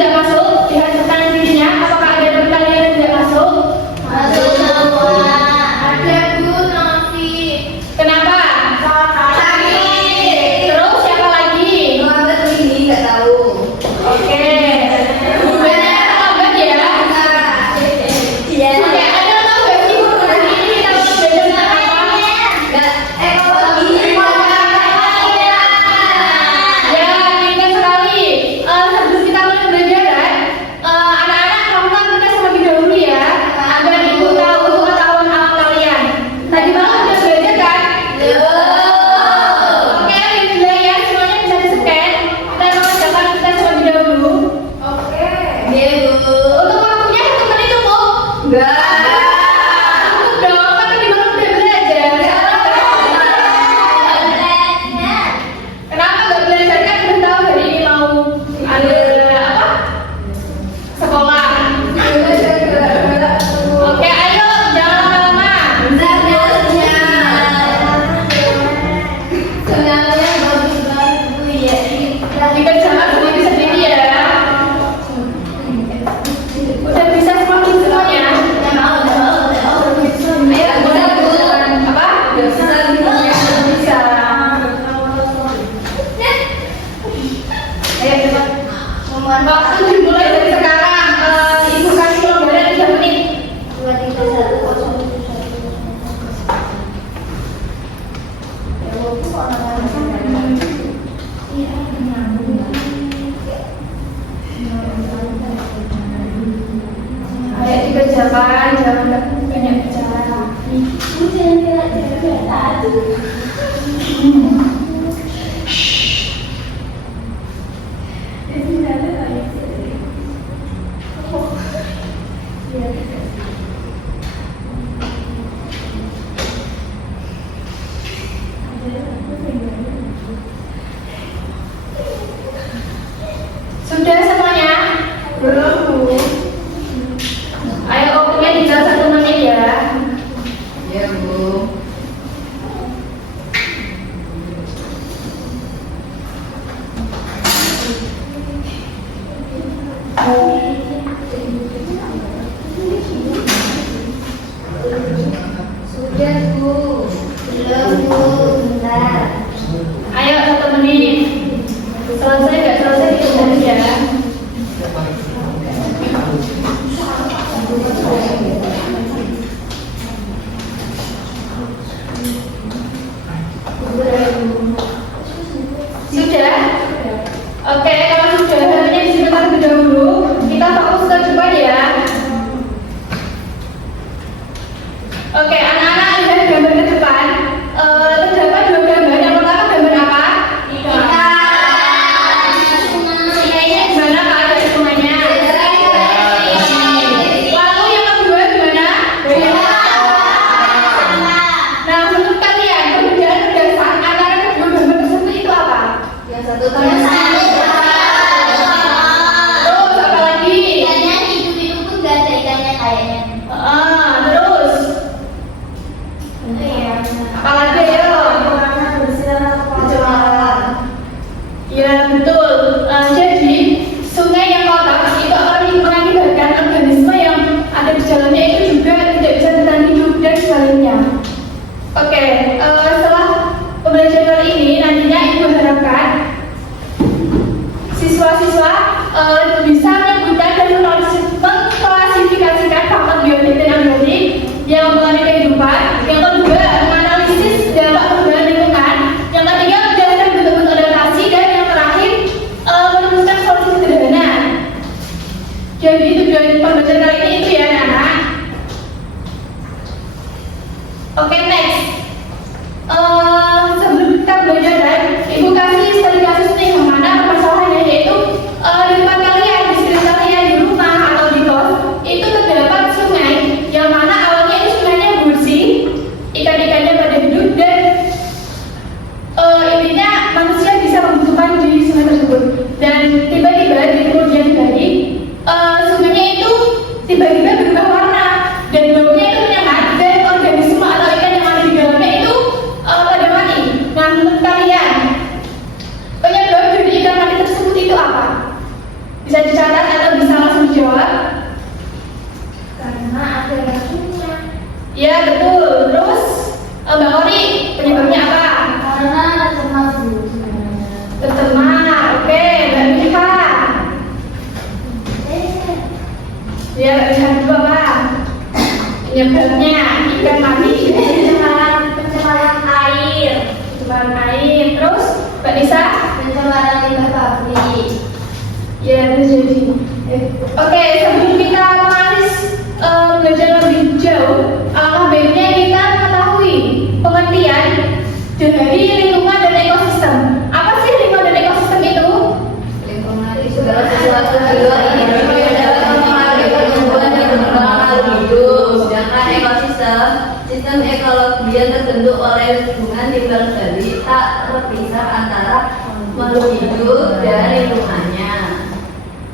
tidak masuk, lihat kanan kirinya. Apakah ada teman kalian yang tidak masuk? Masuk semua. Ada Bu Novi. Kenapa? Sakit. Terus siapa lagi? Lambat ini nggak tahu. Oke. Benar lambat ya. Iya. Oke, ada tahu nggak sih guru ini kalau belajar tentang apa? Nggak. Ekologi. Ya, ingat sekali. Sebelum kita mulai pembelajaran, anak-anak tonton kita terlebih dahulu ya, agar ibu tahu pengetahuan awal kalian. Tadi malam sudah belajar kan? Oke, alhamdulillah ya, semuanya bisa di-scan. Kita mengerjakan kita terlebih dahulu. Iya Bu. Untuk waktunya 1 menit cukup. Nggak. Cukup dong, kan tadi malam sudah belajar. Kenapa nggak belajar kan udah tahu hari ini mau ada apa? Sekolah. Oke, ayo jangan lama-lama. Bentar biasanya. Sebenarnya bagus banget Bu ya. Dikerjakan sendiri-sendiri ya. Udah bisa semuanya? Udah mau. Ayo, udah apa? Bisa. Ayo cepat. Waktu dimulai dari sekarang. Ibu kasih kelonggaran 3 menit. 2, 3, 1, 0. Ayo dikerjakan, jangan banyak bicara. Sudah semuanya? Belum Bu. Ayo waktunya tinggal 1 menit ya. Iya Bu. Sudah Bu. Belum Bu. Bentar. Ayo 1 menit. Selesai nggak selesai dikerjain ya. Sudah? Oke, kalau sudah hanya disimpan terlebih dahulu. Kita fokus ke depan ya. Oke, anak-anak lihat gambar ke depan. Terdapat 2 gambar. Yang pertama gambar apa? Sungainya gimana Pak? Ada sungainya. Lalu yang kedua gimana? Nah, menurut kalian perbedaan berdasar antara kedua gambar tersebut itu apa? Yang satu tangan. Terus apa lagi? Ikannya hidup-hidup pun nggak ada ikannya kayaknya. Terus apa lagi ya? Ya betul. Jadi sungai yang kotor itu akan mengakibatkan organisme yang ada di dalamnya itu juga tidak bisa bertahan hidup dan sebaliknya. Oke, setelah pembelajaran kali ini nantinya ibu harapkan siswa-siswa bisa menyebutkan dan mengklasifikasikan faktor biotik dan abiotik yang mengenai kehidupan. Yang kedua, menganalisis dampak perubahan lingkungan. Yang ketiga, menjelaskan bentuk-bentuk adaptasi. Dan yang terakhir, merumuskan solusi sederhana. Jadi tujuan pembelajaran kali ini itu ya anak-anak. Oke, next. Sebelum kita belajar, ibu kasih studi kasus nih yang mana permasalahannya, yaitu di tempat kalian, di sekitar kalian, di rumah atau di kos itu terdapat sungai yang mana awalnya itu sungainya bersih, ikan-ikannya pada hidup dan intinya manusia bisa membutuhkan di sungai tersebut. Dan tiba-tiba di kemudian hari sungainya itu tiba-tiba Ya betul. Terus Mbak Ori, penyebabnya apa? Karena tercemar Bu. Tercemar. Oke, Mbak Mifa. Ya, Mbak Mifa juga apa? Penyebabnya ikan mati. Pencemaran air. Pencemaran air. Terus Mbak Nisa? Pencemaran limbah pabrik. Ya, terjadi. Oke, sebelum kita mengalis belajar lebih jauh, alangkah baiknya kita mengetahui pengertian dari lingkungan dan ekosistem. Apa sih lingkungan dan ekosistem itu? Lingkungan itu segala sesuatu di luar individu yang dapat mempengaruhi pertumbuhan dan perkembangan makhluk hidup. Sedangkan ekosistem, sistem ekologi yang terbentuk oleh lingkungan dipelajari tak terpisah antara makhluk hidup dan lingkungannya.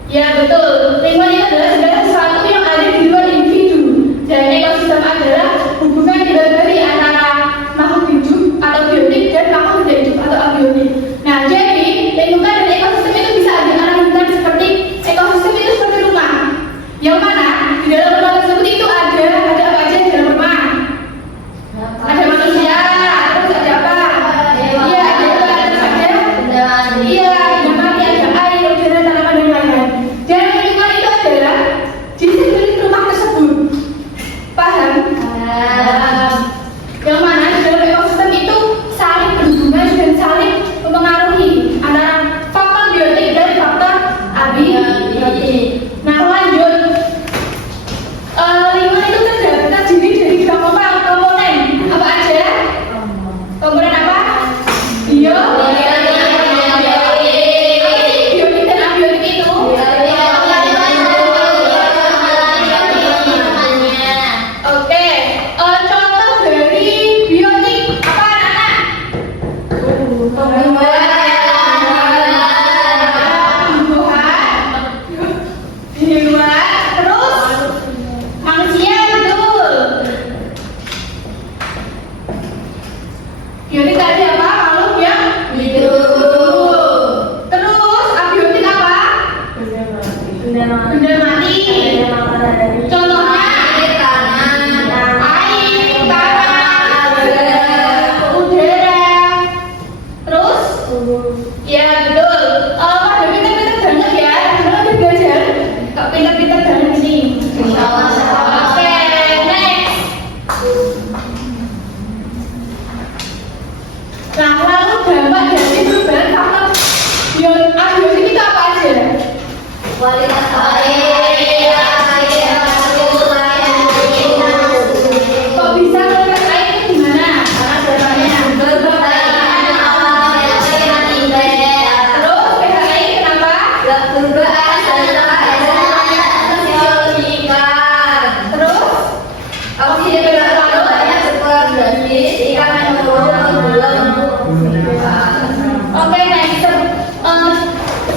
Ya betul, lingkungan itu adalah segala sesuatu yang ada di luar individu, dan ekosistem adalah hubungan dari antara makhluk hidup atau biotik dan makhluk tidak hidup atau abiotik. Nah, jadi lingkungan dan ekosistem itu bisa dianalogikan seperti ekosistem itu seperti rumah, yang mana di dalam rumah tersebut itu ada apa aja di dalam rumah? Ada manusia, terus ada apa? Iya, ada hewan, terus ada iya, ada mati, ada air, udara, tanaman dan lain-lain. Dan lingkungan itu adalah di sekeliling rumah tersebut. Paham? Yang mana di dalam ekosistem itu saling berhubungan dan saling mempengaruhi antara faktor biotik dan faktor abiotik. Nah, lanjut. Lingkungan itu terdiri dari dua komponen. Apa aja? Komponen apa? Biotik dan abiotik itu. Oke, contoh dari biotik apa anak-anak? Tumbuhan, hewan, terus manusia, betul. Biotik tadi apa? Makhluk yang hidup. Terus abiotik apa? Benda mati. Contohnya air, tanah, udara. Terus? Ya betul. Pada pintar-pintar banget ya. Gimana belajar? Kok pintar-pintar banget ini? Oke, next. Nah, lalu dampak dari perubahan faktor abiotik itu apa aja? Kualitas air, Kok bisa kualitas air itu gimana? Karena dasarnya terus pH air kenapa? Terus oke, next.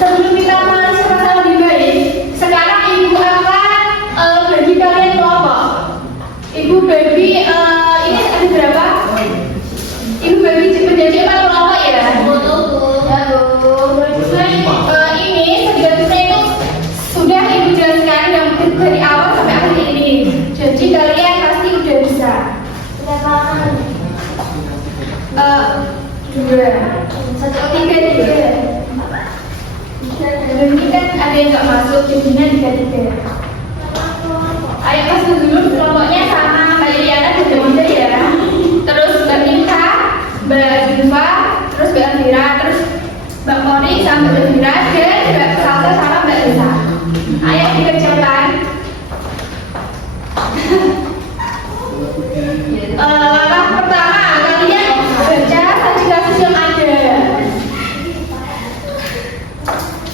Sebelum kita mulai secara lebih baik, sekarang ibu akan bagi kalian kelompok. Ibu bagi ini ada berapa? Ibu bagi menjadi 4 kelompok ya. Ini sebenarnya itu sudah ibu jelaskan yang dari awal sampai akhir ini. Jadi kalian pasti udah bisa. Tiga. Ini kan ada yang nggak masuk, jadinya 3. Ayo pas dulu kelompoknya sama Mbak Iriana juga bisa ya. Terus Mbak Inka, Mbak Zulfa, terus Mbak Elvira, terus Mbak Mori sama Mbak Elvira, dan Mbak Salsa sama Mbak Lisa. Ayo dikerjakan. Langkah pertama, kalian baca saji kasus yang ada.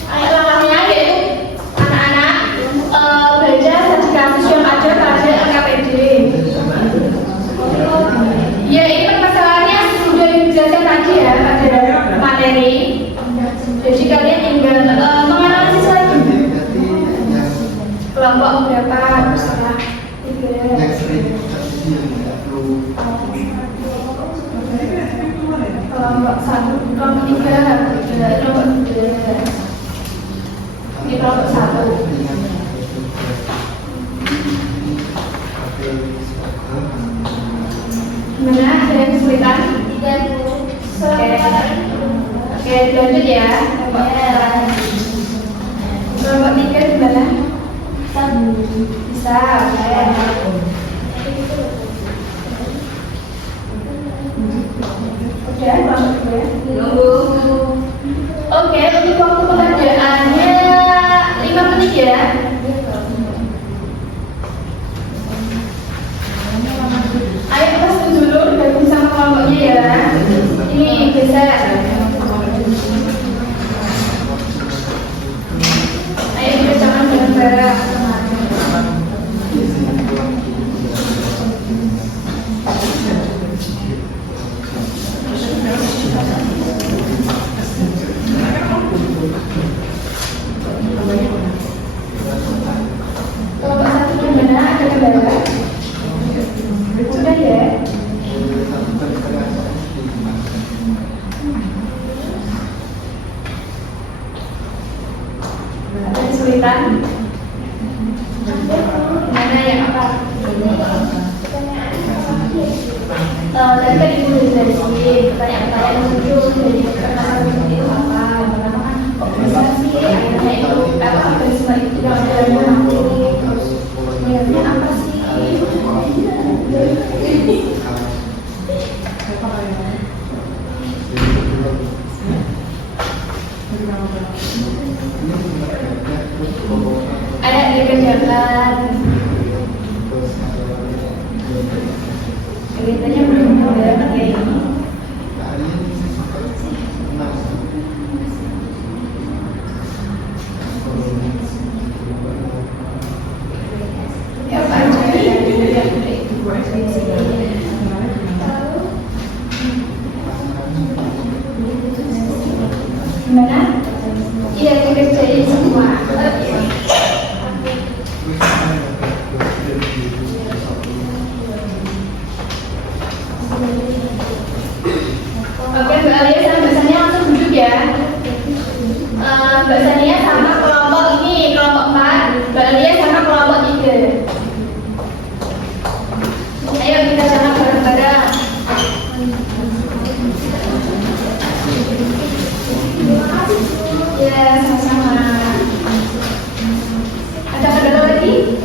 Ayo langkahnya yaitu anak-anak baca saji kasus yang ada pada LKPD. Ya, ini permasalahannya sudah dijelaskan tadi ya pada materi. Jadi kalian tinggal menganalisis lagi. Kelompok berapa? Terserah. 3. Kelompok 1, kelompok 3, kelompok 2. Ini kelompok 1. Gimana? Ada yang kesulitan? 30. Oke, lanjut ya. Kelompok 3 gimana? Bisa, oke. Udah, kelompok 2. Nunggu. Oke, untuk waktu pengerjaannya 5 menit ya. Ayo kita setuju dulu gabung sama kelompoknya ya. Ini geser. Ayo kerjakan bareng-bareng. Kelompok 1 gimana? Ada kendala? Sudah ya? Ada kesulitan? Mana yang apa? Tadi kan ibu udah jelasin pertanyaan-pertanyaan muncul dari permasalahan itu apa? Pertama kan organisasi, akhirnya itu apa organisme itu yang ada dalam aku, terus niatnya apa sih? Ayo dikerjakan. Kelihatannya belum ada kayak ini. Ya apa aja? Gimana? Iya, dikerjain semua. Oke, Mbak Alia sama Mbak Sania langsung duduk ya. Mbak Sania sama kelompok ini, kelompok 4. Mbak Alia sama kelompok 3. Ayo kita jalan bareng-bareng. Ya, sama-sama. Ada kendala lagi?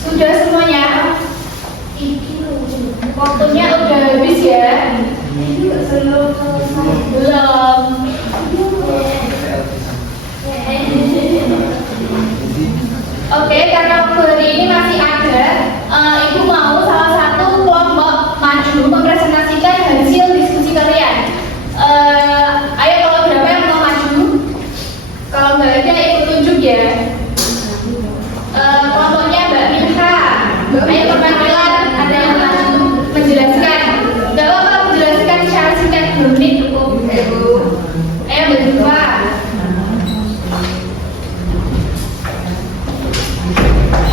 Sudah semuanya? Waktunya udah habis ya? Belum. Oke, karena waktu hari ini masih ada, Ibu mau salah satu kelompok maju mempresentasikan hasil diskusi kalian. Ayo kalau berapa yang mau maju? Kalau nggak ada, ikut tunjuk ya. Kelompoknya Mbak Minha. Ayo perwakilan, ada yang maju menjelaskan. Gak apa-apa menjelaskan secara singkat 2 menit cukup. Ayo Mbak Minha.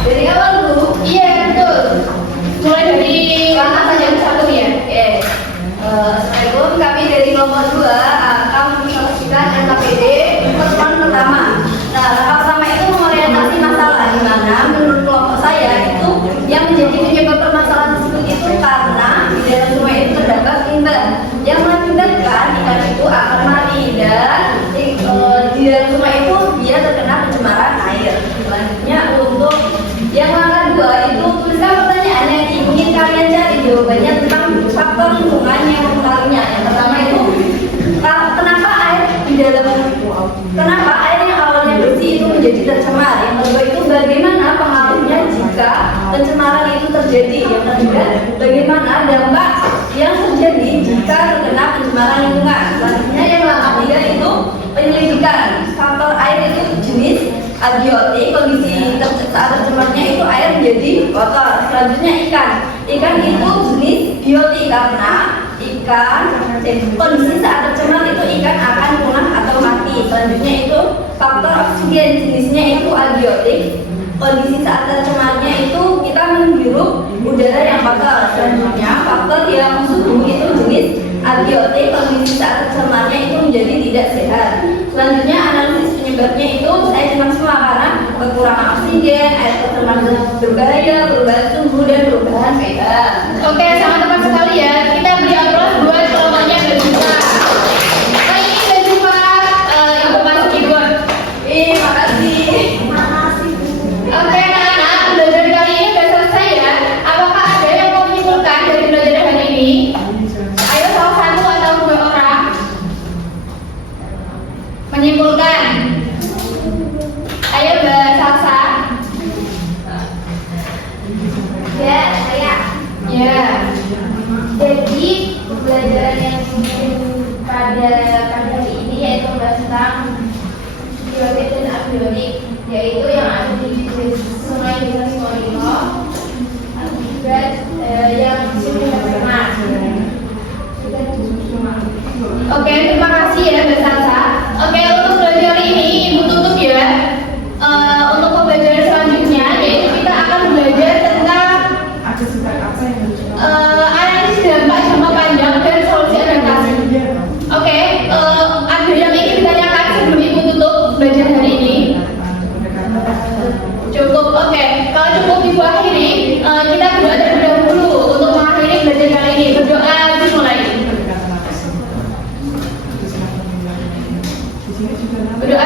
Dari awal dulu. Iya betul. Mulai dari langkah saja satu ya. Assalamualaikum, kami dari kelompok 2 akan mempresentasikan NKPD pertemuan pertama. Nah, langkah pertama itu mengorientasi masalah di mana menurut kelompok saya itu yang menjadi penyebab permasalahan tersebut itu karena di dalam sungai itu terdapat limbah yang mengakibatkan ikan itu akan mati dan di dalam sungai itu dia terkena pencemaran air. Selanjutnya untuk yang langkah 2 itu tuliskan pertanyaan yang ingin kalian cari jawabannya tentang faktor lingkungan yang mempengaruhinya. Yang pertama itu kenapa air yang awalnya bersih itu menjadi tercemar. Yang kedua itu bagaimana pengaruhnya jika pencemaran itu terjadi. Yang ketiga bagaimana dampak yang terjadi jika terkena pencemaran lingkungan. Selanjutnya yang langkah 3 itu penyelidikan faktor air itu jenis abiotik, kondisi saat tercemarnya itu air menjadi kotor. Selanjutnya ikan. Ikan itu jenis biotik karena kondisi saat tercemar itu ikan akan punah atau mati. Selanjutnya itu faktor oksigen, jenisnya itu abiotik. Kondisi saat tercemarnya itu kita menghirup udara yang kotor. Selanjutnya faktor yang suhu itu jenis abiotik. Kondisi saat tercemarnya itu menjadi tidak sehat. Selanjutnya analisis penyebabnya itu saya cuma semua karena kekurangan oksigen, air tercemar berbahaya, perubahan suhu dan perubahan pH. Oke, sangat tepat sekali ya. Kita beri aplaus buat kelompoknya Bejupa. Kali ini Bejupa informasi kedua. Makasih. Oke, anak-anak, belajar kali ini sudah selesai ya. Apakah ada yang mau menyimpulkan dari belajar hari ini? Ayo salah satu atau dua orang menyimpulkan. Ayo Mbak Salsa. Ya, saya. Ya. Jadi pembelajaran yang pada hari ini yaitu membahas tentang biotik dan abiotik, yaitu yang ada di Sungai Bintang Simolino, juga yang sudah tercemar. Oke, terima kasih ya Mbak Salsa. Oke, untuk belajar ini Ibu tutup ya. Untuk pembelajaran selanjutnya yaitu kita akan belajar tentang analisis dampak jangka panjang dan solusi adaptasi. Oke, ada yang ingin ditanyakan sebelum Ibu tutup belajar hari ini? Cukup, oke. Kalau cukup Ibu akhiri, kita berdoa terlebih dahulu untuk mengakhiri belajar kali ini. Berdoa dimulai. Berdoa